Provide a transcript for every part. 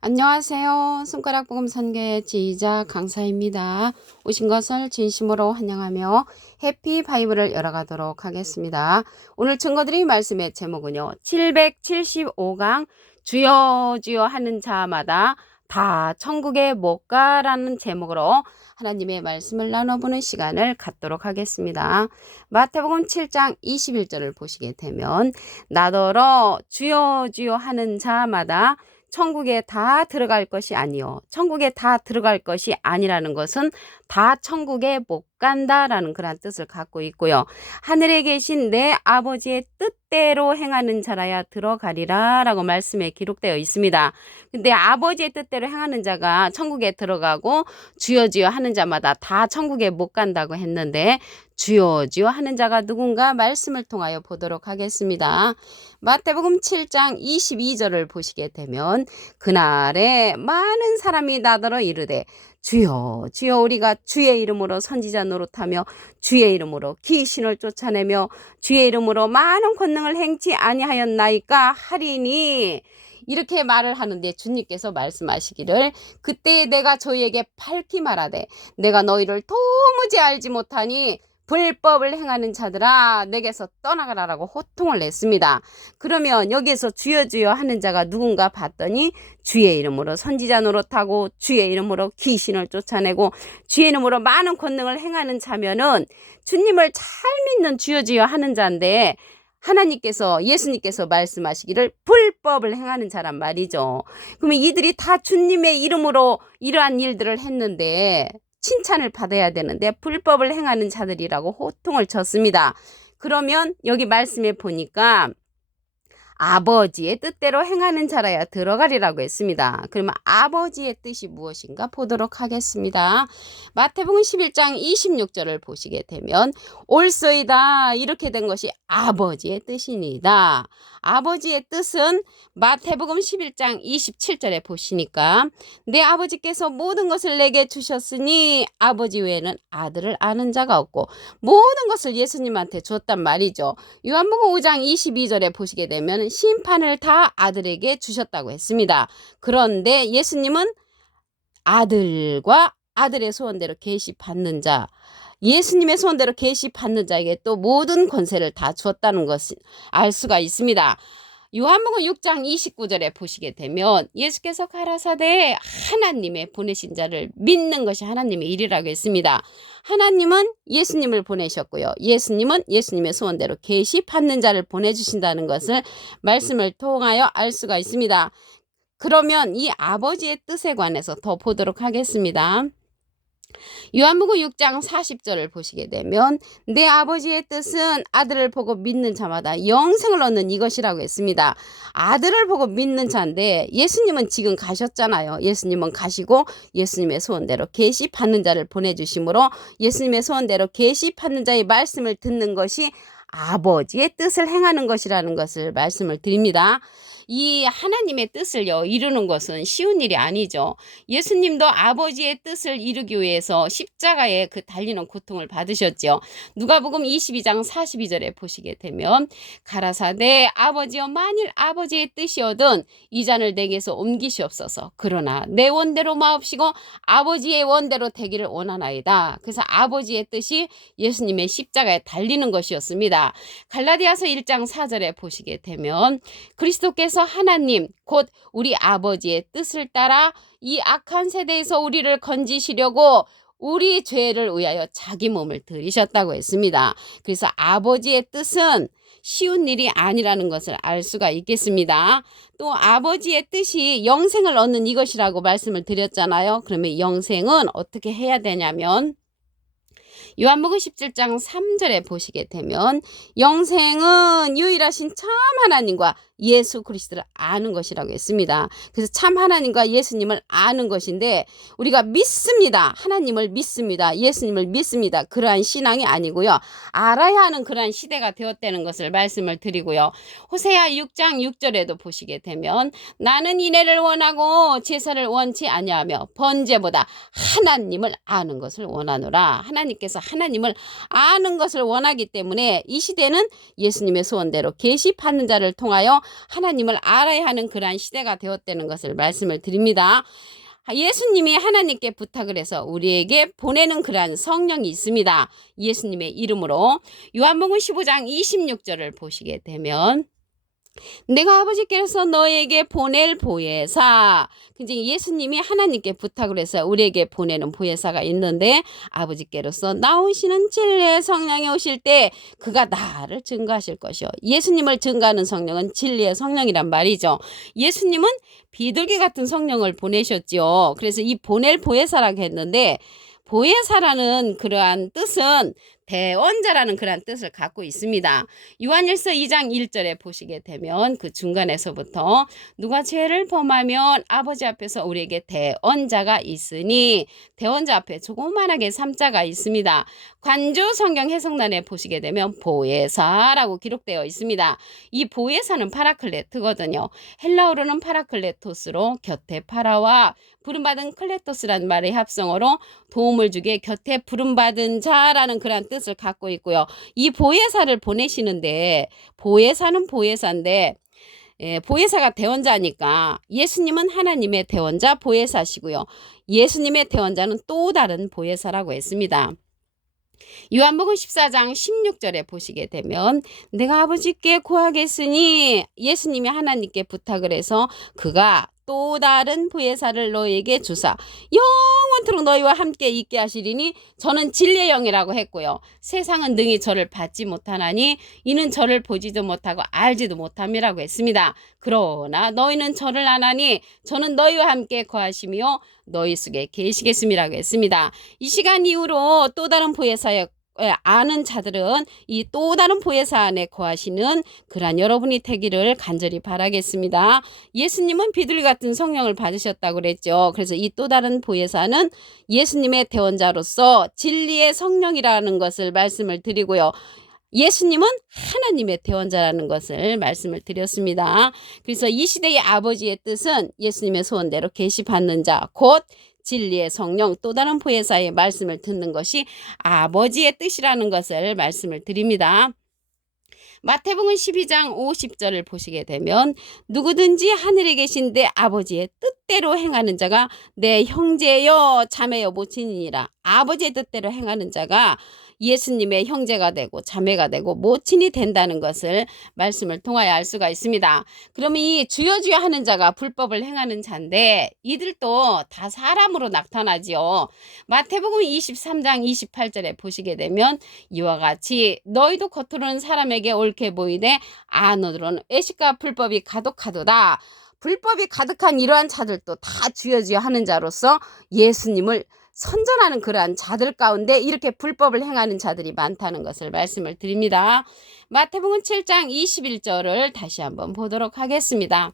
안녕하세요. 손가락 복음 선교의 지휘자 강사입니다. 오신 것을 진심으로 환영하며 해피 바이블을 열어가도록 하겠습니다. 오늘 증거드릴 말씀의 제목은요. 775강 주여 주여 하는 자마다 다 천국에 못 가라는 제목으로 하나님의 말씀을 나눠보는 시간을 갖도록 하겠습니다. 마태복음 7장 21절을 보시게 되면 나더러 주여 주여 하는 자마다 천국에 다 들어갈 것이 아니요. 천국에 다 들어갈 것이 아니라는 것은 다 천국에 못 간다라는 그런 뜻을 갖고 있고요. 하늘에 계신 내 아버지의 뜻대로 행하는 자라야 들어가리라 라고 말씀에 기록되어 있습니다. 근데 아버지의 뜻대로 행하는 자가 천국에 들어가고 주여 주여 하는 자마다 다 천국에 못 간다고 했는데 주여 주여 하는 자가 누군가 말씀을 통하여 보도록 하겠습니다. 마태복음 7장 22절을 보시게 되면 그날에 많은 사람이 나더러 이르되 주여 주여 우리가 주의 이름으로 선지자 노릇하며 주의 이름으로 귀신을 쫓아내며 주의 이름으로 많은 권능을 행치 아니하였나이까 하리니 이렇게 말을 하는데 주님께서 말씀하시기를 그때 내가 저희에게 밝히 말하되 내가 너희를 도무지 알지 못하니 불법을 행하는 자들아 내게서 떠나가라라고 호통을 냈습니다. 그러면 여기에서 주여 주여 하는 자가 누군가 봤더니 주의 이름으로 선지자 노릇하고 주의 이름으로 귀신을 쫓아내고 주의 이름으로 많은 권능을 행하는 자면은 주님을 잘 믿는 주여 주여 하는 자인데 하나님께서 예수님께서 말씀하시기를 불법을 행하는 자란 말이죠. 그러면 이들이 다 주님의 이름으로 이러한 일들을 했는데 칭찬을 받아야 되는데 불법을 행하는 자들이라고 호통을 쳤습니다. 그러면 여기 말씀에 보니까 아버지의 뜻대로 행하는 자라야 들어가리라고 했습니다. 그러면 아버지의 뜻이 무엇인가 보도록 하겠습니다. 마태복음 11장 26절을 보시게 되면 올소이다 이렇게 된 것이 아버지의 뜻이니다. 아버지의 뜻은 마태복음 11장 27절에 보시니까 내 아버지께서 모든 것을 내게 주셨으니 아버지 외에는 아들을 아는 자가 없고 모든 것을 예수님한테 줬단 말이죠. 요한복음 5장 22절에 보시게 되면 심판을 다 아들에게 주셨다고 했습니다. 그런데 예수님은 아들과 아들의 소원대로 계시받는 자, 예수님의 소원대로 계시받는 자에게 또 모든 권세를 다 주었다는 것을 알 수가 있습니다. 요한복음 6장 29절에 보시게 되면 예수께서 가라사대 하나님의 보내신 자를 믿는 것이 하나님의 일이라고 했습니다. 하나님은 예수님을 보내셨고요. 예수님은 예수님의 소원대로 계시받는 자를 보내주신다는 것을 말씀을 통하여 알 수가 있습니다. 그러면 이 아버지의 뜻에 관해서 더 보도록 하겠습니다. 요한복음 6장 40절을 보시게 되면 내 아버지의 뜻은 아들을 보고 믿는 자마다 영생을 얻는 이것이라고 했습니다. 아들을 보고 믿는 자인데 예수님은 지금 가셨잖아요. 예수님은 가시고 예수님의 소원대로 계시받는 자를 보내주심으로 예수님의 소원대로 계시받는 자의 말씀을 듣는 것이 아버지의 뜻을 행하는 것이라는 것을 말씀을 드립니다. 이 하나님의 뜻을요 이루는 것은 쉬운 일이 아니죠. 예수님도 아버지의 뜻을 이루기 위해서 십자가에 그 달리는 고통을 받으셨죠. 누가복음 22장 42절에 보시게 되면 가라사대 아버지여 만일 아버지의 뜻이거든 이 잔을 내게서 옮기시옵소서. 그러나 내 원대로 마옵시고 아버지의 원대로 되기를 원하나이다. 그래서 아버지의 뜻이 예수님의 십자가에 달리는 것이었습니다. 갈라디아서 1장 4절에 보시게 되면 그리스도께서 하나님 곧 우리 아버지의 뜻을 따라 이 악한 세대에서 우리를 건지시려고 우리 죄를 위하여 자기 몸을 들이셨다고 했습니다. 그래서 아버지의 뜻은 쉬운 일이 아니라는 것을 알 수가 있겠습니다. 또 아버지의 뜻이 영생을 얻는 이것이라고 말씀을 드렸잖아요. 그러면 영생은 어떻게 해야 되냐면 요한복음 17장 3절에 보시게 되면 영생은 유일하신 참 하나님과 예수 그리스도를 아는 것이라고 했습니다. 그래서 참 하나님과 예수님을 아는 것인데 우리가 믿습니다. 하나님을 믿습니다. 예수님을 믿습니다. 그러한 신앙이 아니고요. 알아야 하는 그러한 시대가 되었다는 것을 말씀을 드리고요. 호세아 6장 6절에도 보시게 되면 나는 인애를 원하고 제사를 원치 아니하며 번제보다 하나님을 아는 것을 원하노라. 하나님께서 하나님을 아는 것을 원하기 때문에 이 시대는 예수님의 소원대로 계시받는 자를 통하여 하나님을 알아야 하는 그러한 시대가 되었다는 것을 말씀을 드립니다. 예수님이 하나님께 부탁을 해서 우리에게 보내는 그러한 성령이 있습니다. 예수님의 이름으로. 요한복음 15장 26절을 보시게 되면 내가 아버지께서 너에게 보낼 보혜사. 이제 예수님이 하나님께 부탁을 해서 우리에게 보내는 보혜사가 있는데 아버지께로서 나오시는 진리의 성령이 오실 때 그가 나를 증거하실 것이요. 예수님을 증거하는 성령은 진리의 성령이란 말이죠. 예수님은 비둘기 같은 성령을 보내셨죠. 그래서 이 보낼 보혜사라고 했는데 보혜사라는 그러한 뜻은 대언자라는 그런 뜻을 갖고 있습니다. 요한일서 2장 1절에 보시게 되면 그 중간에서부터 누가 죄를 범하면 아버지 앞에서 우리에게 대언자가 있으니 대언자 앞에 조그만하게 3자가 있습니다. 관조 성경 해석란에 보시게 되면 보혜사라고 기록되어 있습니다. 이 보혜사는 파라클레트거든요. 헬라어로는 파라클레토스로 곁에 파라와 부름받은 클레토스란 말의 합성어로 도움을 주게 곁에 부름받은 자라는 그런 뜻을 갖고 있고요. 이 보혜사를 보내시는데 보혜사는 보혜사인데 보혜사가 대언자니까 예수님은 하나님의 대언자 보혜사시고요. 예수님의 대언자는 또 다른 보혜사라고 했습니다. 요한복음 14장 16절에 보시게 되면 내가 아버지께 구하겠으니 예수님이 하나님께 부탁을 해서 그가 또 다른 보혜사를 너에게 주사 영원토록 너희와 함께 있게 하시리니 저는 진리의 영이라고 했고요. 세상은 능히 저를 받지 못하나니 이는 저를 보지도 못하고 알지도 못함이라고 했습니다. 그러나 너희는 저를 아나니 저는 너희와 함께 거하시며 너희 속에 계시겠음이라고 했습니다. 이 시간 이후로 또 다른 보혜사의 아는 자들은 이 또 다른 보혜사 안에 거하시는 그러한 여러분이 되기를 간절히 바라겠습니다. 예수님은 비둘기 같은 성령을 받으셨다고 그랬죠. 그래서 이 또 다른 보혜사는 예수님의 대언자로서 진리의 성령이라는 것을 말씀을 드리고요. 예수님은 하나님의 대언자라는 것을 말씀을 드렸습니다. 그래서 이 시대의 아버지의 뜻은 예수님의 소원대로 계시받는 자, 곧 진리의 성령 또 다른 보혜사의 말씀을 듣는 것이 아버지의 뜻이라는 것을 말씀을 드립니다. 마태복음 12장 50절을 보시게 되면 누구든지 하늘에 계신 내 아버지의 뜻대로 행하는 자가 내 형제여 자매여 모친이니라. 아버지의 뜻대로 행하는 자가 예수님의 형제가 되고 자매가 되고 모친이 된다는 것을 말씀을 통하여 알 수가 있습니다. 그러면 이 주여 주여 하는 자가 불법을 행하는 자인데 이들도 다 사람으로 나타나지요. 마태복음 23장 28절에 보시게 되면 이와 같이 너희도 겉으로는 사람에게 옳게 보이되 안으로는 애식과 불법이 가득하도다. 불법이 가득한 이러한 자들도 다 주여 주여 하는 자로서 예수님을 선전하는 그러한 자들 가운데 이렇게 불법을 행하는 자들이 많다는 것을 말씀을 드립니다. 마태복음 7장 21절을 다시 한번 보도록 하겠습니다.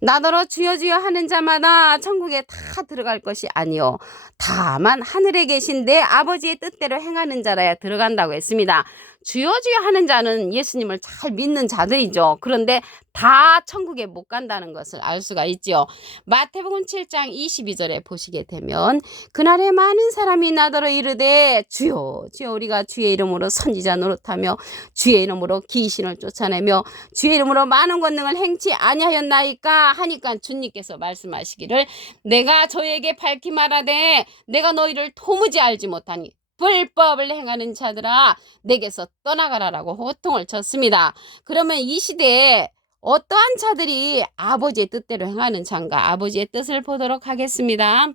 나더러 주여 주여 하는 자마다 천국에 다 들어갈 것이 아니요 다만 하늘에 계신 내 아버지의 뜻대로 행하는 자라야 들어간다고 했습니다. 주여 주여 하는 자는 예수님을 잘 믿는 자들이죠. 그런데 다 천국에 못 간다는 것을 알 수가 있죠. 마태복음 7장 22절에 보시게 되면 그날에 많은 사람이 나더러 이르되 주여 주여 우리가 주의 이름으로 선지자 노릇하며 주의 이름으로 귀신을 쫓아내며 주의 이름으로 많은 권능을 행치 아니하였나이까 하니까 주님께서 말씀하시기를 내가 저에게 밝히 말하되 내가 너희를 도무지 알지 못하니 불법을 행하는 자들아 내게서 떠나가라라고 호통을 쳤습니다. 그러면 이 시대에 어떠한 자들이 아버지의 뜻대로 행하는 자인가 아버지의 뜻을 보도록 하겠습니다.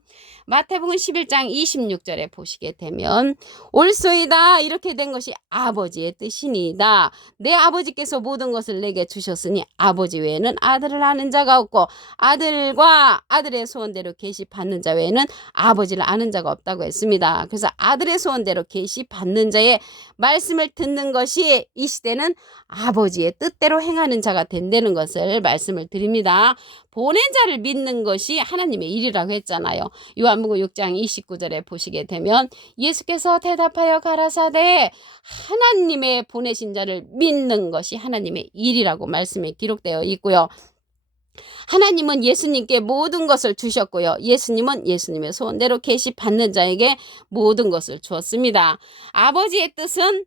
마태복음 11장 26절에 보시게 되면 올소이다 이렇게 된 것이 아버지의 뜻이니이다. 내 아버지께서 모든 것을 내게 주셨으니 아버지 외에는 아들을 아는 자가 없고 아들과 아들의 소원대로 계시받는 자 외에는 아버지를 아는 자가 없다고 했습니다. 그래서 아들의 소원대로 계시받는 자의 말씀을 듣는 것이 이 시대는 아버지의 뜻대로 행하는 자가 된다는 것을 말씀을 드립니다. 보낸 자를 믿는 것이 하나님의 일이라고 했잖아요. 요한복음 6장 29절에 보시게 되면 예수께서 대답하여 가라사대 하나님의 보내신 자를 믿는 것이 하나님의 일이라고 말씀에 기록되어 있고요. 하나님은 예수님께 모든 것을 주셨고요. 예수님은 예수님의 소원대로 계시받는 자에게 모든 것을 주었습니다. 아버지의 뜻은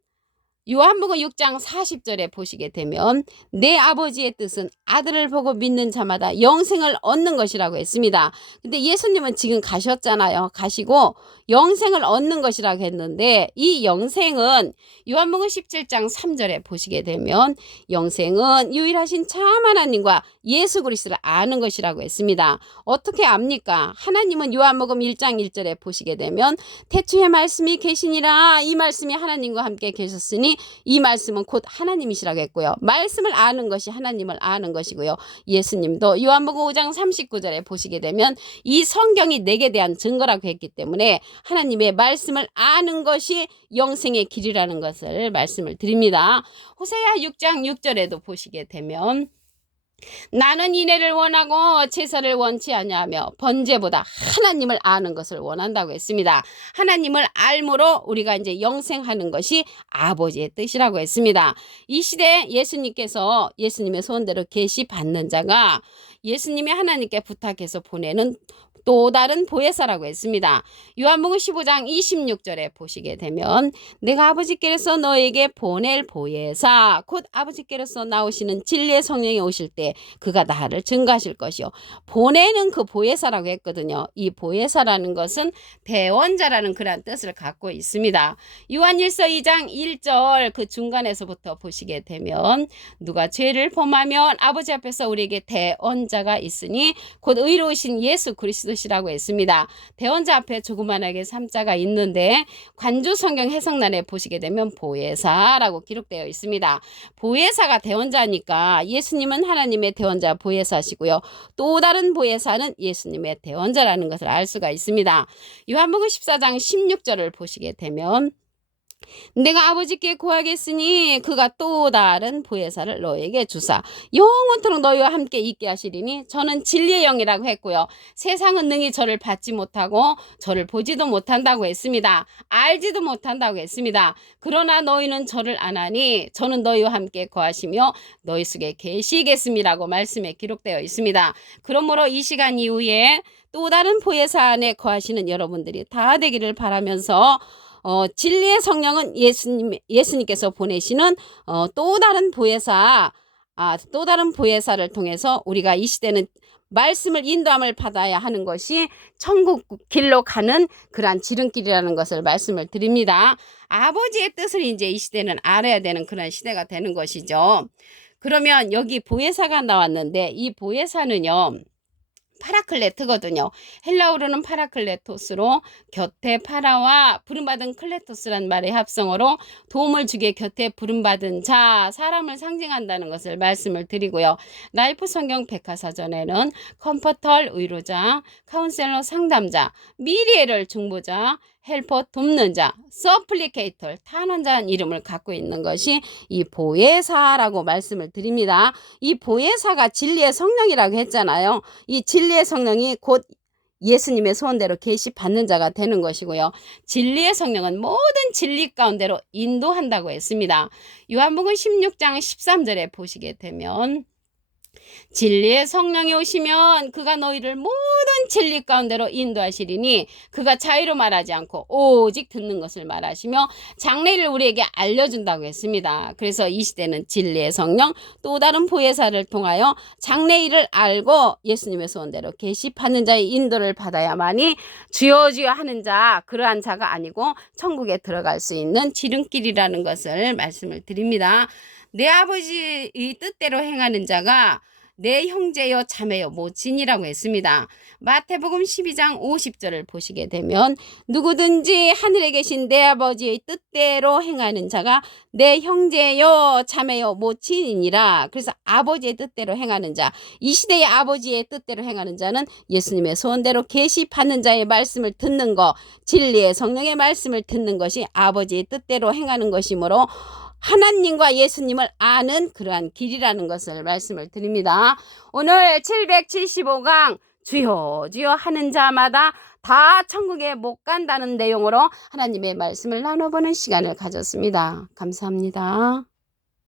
요한복음 6장 40절에 보시게 되면 내 아버지의 뜻은 아들을 보고 믿는 자마다 영생을 얻는 것이라고 했습니다. 근데 예수님은 지금 가셨잖아요. 가시고 영생을 얻는 것이라고 했는데 이 영생은 요한복음 17장 3절에 보시게 되면 영생은 유일하신 참 하나님과 예수 그리스도를 아는 것이라고 했습니다. 어떻게 압니까? 하나님은 요한복음 1장 1절에 보시게 되면 태초에 말씀이 계시니라 이 말씀이 하나님과 함께 계셨으니 이 말씀은 곧 하나님이시라고 했고요. 말씀을 아는 것이 하나님을 아는 것이고요. 예수님도 요한복음 5장 39절에 보시게 되면 이 성경이 내게 대한 증거라고 했기 때문에 하나님의 말씀을 아는 것이 영생의 길이라는 것을 말씀을 드립니다. 호세아 6장 6절에도 보시게 되면 나는 인애를 원하고 제사를 원치 아니하며 번제보다 하나님을 아는 것을 원한다고 했습니다. 하나님을 알므로 우리가 이제 영생하는 것이 아버지의 뜻이라고 했습니다. 이 시대에 예수님께서 예수님의 소원대로 계시 받는 자가 예수님이 하나님께 부탁해서 보내는 또 다른 보혜사라고 했습니다. 요한복음 15장 26절에 보시게 되면 내가 아버지께로서 너에게 보낼 보혜사 곧 아버지께로서 나오시는 진리의 성령이 오실 때 그가 나를 증거하실 것이요. 보내는 그 보혜사라고 했거든요. 이 보혜사라는 것은 대원자라는 그런 뜻을 갖고 있습니다. 요한일서 2장 1절 그 중간에서부터 보시게 되면 누가 죄를 범하면 아버지 앞에서 우리에게 대원자가 있으니 곧 의로우신 예수 그리스도 이라고 했습니다. 대원자 앞에 조그만하게 3자가 있는데 관주 성경 해석란에 보시게 되면 보혜사라고 기록되어 있습니다. 보혜사가 대원자니까 예수님은 하나님의 대원자 보혜사시고요. 또 다른 보혜사는 예수님의 대원자라는 것을 알 수가 있습니다. 요한복음 14장 16절을 보시게 되면 내가 아버지께 구하겠으니 그가 또 다른 보혜사를 너에게 주사 영원토록 너희와 함께 있게 하시리니 저는 진리의 영이라고 했고요. 세상은 능히 저를 받지 못하고 저를 보지도 못한다고 했습니다. 알지도 못한다고 했습니다. 그러나 너희는 저를 아나니 저는 너희와 함께 거하시며 너희 속에 계시겠음이라고 말씀에 기록되어 있습니다. 그러므로 이 시간 이후에 또 다른 보혜사 안에 거하시는 여러분들이 다 되기를 바라면서 진리의 성령은 예수님께서 보내시는 또 다른 보혜사, 또 다른 보혜사를 통해서 우리가 이 시대는 말씀을 인도함을 받아야 하는 것이 천국 길로 가는 그러한 지름길이라는 것을 말씀을 드립니다. 아버지의 뜻을 이제 이 시대는 알아야 되는 그런 시대가 되는 것이죠. 그러면 여기 보혜사가 나왔는데 이 보혜사는요. 파라클레트거든요. 헬라어로는 파라클레토스로 곁에 파라와 부름받은 클레토스란 말의 합성어로 도움을 주게 곁에 부름받은 자, 사람을 상징한다는 것을 말씀을 드리고요. 라이프 성경 백과사전에는 컴포털 의로자, 카운셀러 상담자, 미리에를 중보자, 헬퍼 돕는 자, 서플리케이터 탄원자는 이름을 갖고 있는 것이 이 보혜사라고 말씀을 드립니다. 이 보혜사가 진리의 성령이라고 했잖아요. 이 진리의 성령이 곧 예수님의 소원대로 계시 받는 자가 되는 것이고요. 진리의 성령은 모든 진리 가운데로 인도한다고 했습니다. 요한복음 16장 13절에 보시게 되면 진리의 성령이 오시면 그가 너희를 모든 진리 가운데로 인도하시리니 그가 자의로 말하지 않고 오직 듣는 것을 말하시며 장래를 우리에게 알려준다고 했습니다. 그래서 이 시대는 진리의 성령 또 다른 보혜사를 통하여 장래일을 알고 예수님의 소원대로 계시받는 자의 인도를 받아야만이 주여 주여 하는 자 그러한 자가 아니고 천국에 들어갈 수 있는 지름길이라는 것을 말씀을 드립니다. 내 아버지의 뜻대로 행하는 자가 내 형제여 자매여 모친이라고 했습니다. 마태복음 12장 50절을 보시게 되면 누구든지 하늘에 계신 내 아버지의 뜻대로 행하는 자가 내 형제여 자매여 모친이니라. 그래서 아버지의 뜻대로 행하는 자, 이 시대의 아버지의 뜻대로 행하는 자는 예수님의 소원대로 계시받는 자의 말씀을 듣는 것, 진리의 성령의 말씀을 듣는 것이 아버지의 뜻대로 행하는 것이므로 하나님과 예수님을 아는 그러한 길이라는 것을 말씀을 드립니다. 오늘 775강 주여 주여 하는 자마다 다 천국에 못 간다는 내용으로 하나님의 말씀을 나눠보는 시간을 가졌습니다. 감사합니다.